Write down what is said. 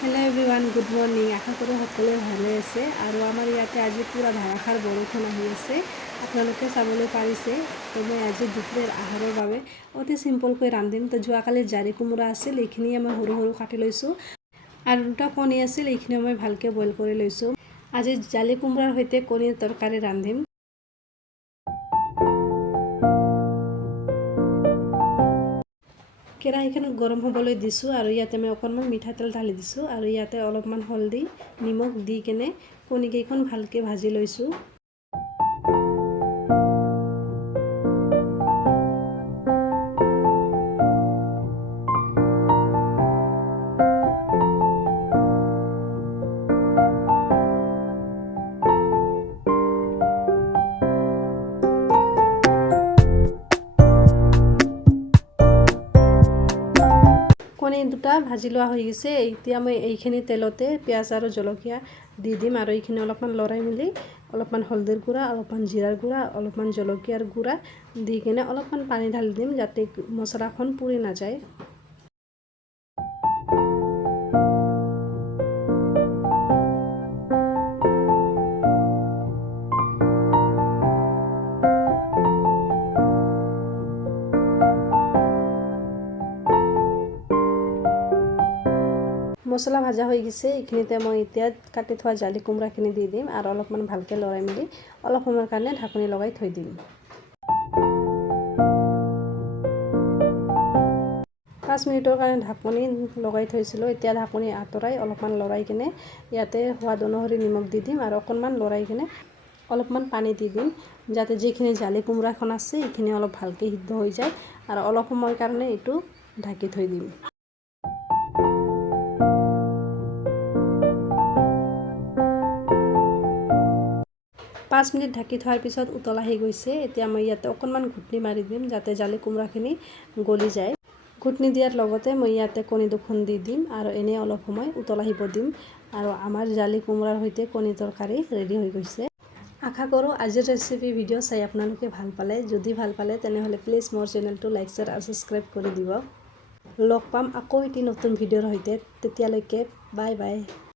Hello' everyone, good morning. আশা কৰোঁ সকলোৱে ভালে আছে। আৰু আমাৰ ইয়াতে আজি পূৰা ধাৰাসাৰ বৰষুণ আহি আছে, আপোনালোকে চাবলৈ পাৰিছে। তো মই আজি দুপৰীয়াৰ আহাৰৰ বাবে অতি চিম্পলকৈ ৰান্ধিম। তো যোৱাকালিৰ জাৰি কোমোৰা আছিল, এইখিনিয়ে মই সৰু সৰু কাটি লৈছোঁ। আৰু দুটা কণী আছিল, এইখিনি মই ভালকৈ বইল কৰি লৈছোঁ। আজি জালি কোমোৰাৰ সৈতে কণীৰ তৰকাৰী ৰান্ধিম। কেৰাহীখন গৰম হ'বলৈ দিছোঁ আৰু ইয়াতে মই অকণমান মিঠাতেল ঢালি দিছোঁ আৰু ইয়াতে অলপমান হালধি নিমখ দি কেনে কণীকেইখন ভালকৈ ভাজি লৈছোঁ। কণী দুটা ভাজি লোৱা হৈ গৈছে। এতিয়া মই এইখিনি তেলতে পিঁয়াজ আৰু জলকীয়া দি দিম আৰু এইখিনি অলপমান লৰাই মেলি অলপমান হালধিৰ গুড়া, অলপমান জিৰাৰ গুড়া, অলপমান জলকীয়াৰ গুড়া দি কিনে অলপমান পানী ঢালি দিম যাতে মছলাখন পুৰি নাযায়। মছলা ভাজা হৈ গৈছে। এইখিনিতে মই এতিয়া কাটি থোৱা জালি কোমোৰাখিনি দি দিম আৰু অলপমান ভালকৈ লৰাই মেলি অলপ সময়ৰ কাৰণে ঢাকনি লগাই থৈ দিম। 5 মিনিটৰ কাৰণে ঢাকনি লগাই থৈছিলোঁ। এতিয়া ঢাকনি আঁতৰাই অলপমান লৰাই কিনে ইয়াতে সোৱাদ অনুসৰি নিমখ দি দিম আৰু অকণমান লৰাই কিনে অলপমান পানী দি দিম যাতে যিখিনি জালি কোমোৰাখন আছে এইখিনি অলপ ভালকৈ সিদ্ধ হৈ যায় আৰু অলপ সময়ৰ কাৰণে এইটো ঢাকি থৈ দিম। পাঁচ মিনিট ঢাকি থোৱাৰ পিছত উতল আহি গৈছে। এতিয়া মই ইয়াতে অকণমান ঘুটনি মাৰি দিম যাতে জালি কোমোৰাখিনি গলি যায়। ঘুটনি দিয়াৰ লগতে মই ইয়াতে কণী দুখন দি দিম আৰু এনেই অলপ সময় উতল আহিব দিম আৰু আমাৰ জালি কোমোৰাৰ সৈতে কণী তৰকাৰী ৰেডি হৈ গৈছে। আশা কৰোঁ আজিৰ ৰেচিপি ভিডিঅ' চাই আপোনালোকে ভাল পালে। যদি ভাল পালে তেনেহ'লে প্লিজ মোৰ চেনেলটো লাইক, শ্বেয়াৰ আৰু ছাবস্ক্ৰাইব কৰি দিব। লগ পাম আকৌ এটি নতুন ভিডিঅ'ৰ সৈতে। তেতিয়ালৈকে বাই বাই।